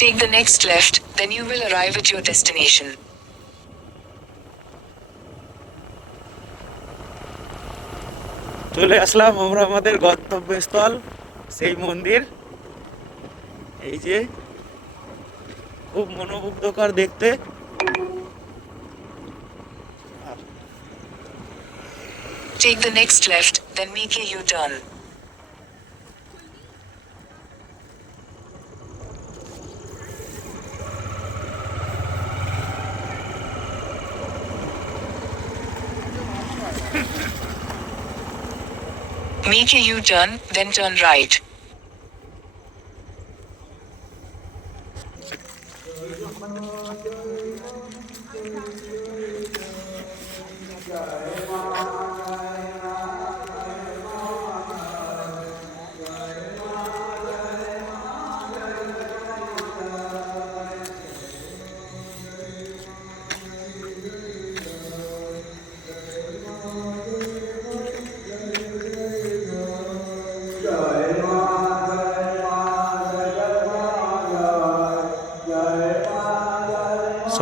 Take the next left, then you will arrive at your destination. চলে আসলাম আমরা আমাদের গন্তব্যস্থল, সেই মন্দির। এই যে খুব মনোমুগ্ধকর দেখতে। Take the next left, then make a U-turn. Make a U-turn, then turn right.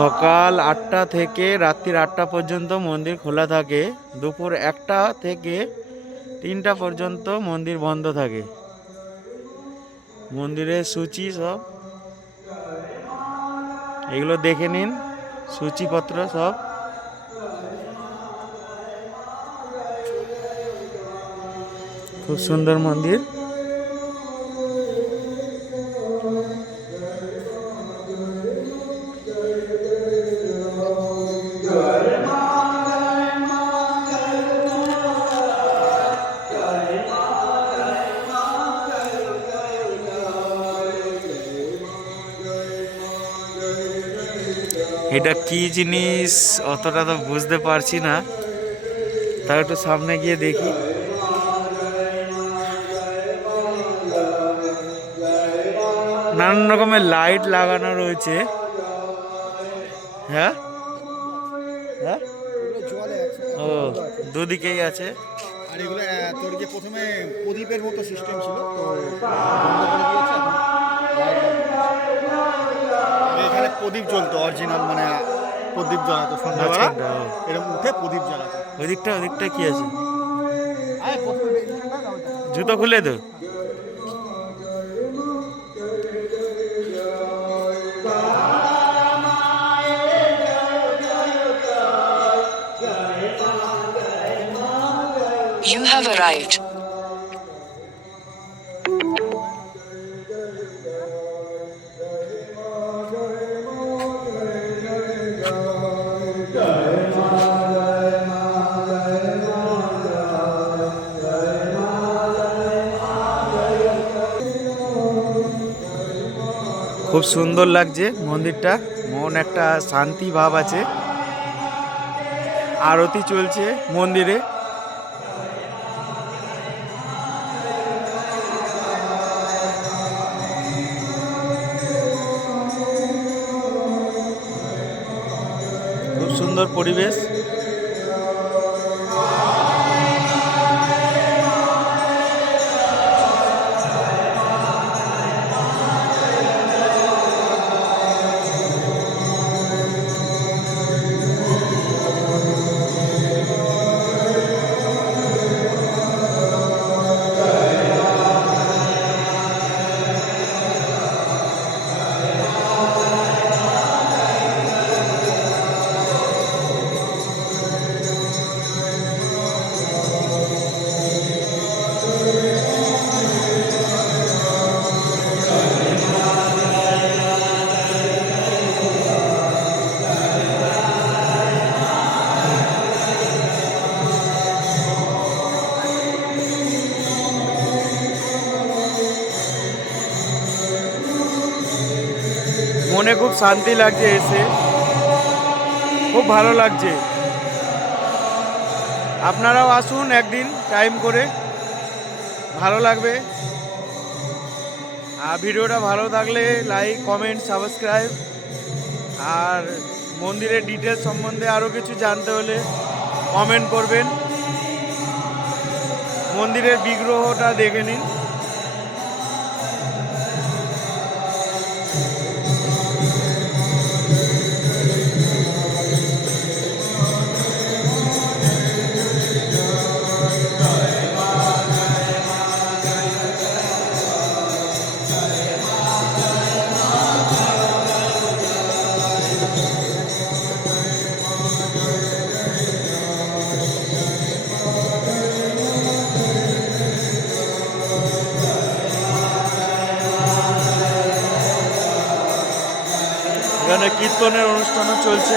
সকাল 8টা থেকে রাত্রির 8টা পর্যন্ত মন্দির খোলা থাকে। দুপুর 1টা থেকে 3টা পর্যন্ত মন্দির বন্ধ থাকে। মন্দিরের সূচি সব এগুলো দেখে নিন, সূচিপত্র সব। খুব সুন্দর মন্দির। এটা কি জিনিস অতটা তো বুঝতে পারছি না, তাও একটু সামনে গিয়ে দেখি। নানান রকমের লাইট লাগানো রয়েছে। হ্যাঁ হ্যাঁ, ও দুদিকেই আছে। আর এগুলো তোর যে প্রথমে প্রদীপের মতো সিস্টেম ছিল, তো বন্ধ করে দিয়েছে এখন লাইট এখানে প্রদীপ জ্বলতো অরিজিনাল, মানে প্রদীপ জ্বালাতো সন্ধ্যাবেলা, এরকম উঠে প্রদীপ জ্বালাতো। ওদিকটা কি আছে? জুতো খুলে দো। You have arrived. খুব সুন্দর লাগছে মন্দিরটা, মন একটা শান্তি ভাব আছে। আরতি চলছে মন্দিরে। খুব সুন্দর পরিবেশ। মনে খুব শান্তি লাগছে এসে, খুব ভালো লাগছে। আপনারাও আসুন একদিন টাইম করে, ভালো লাগবে। আর ভিডিওটা ভালো থাকলে লাইক, কমেন্ট, সাবস্ক্রাইব। আর মন্দিরের ডিটেলস সম্বন্ধে আরও কিছু জানতে হলে কমেন্ট করবেন। মন্দিরের বিগ্রহটা দেখে নিন। এখানে কীর্তনের অনুষ্ঠানও চলছে।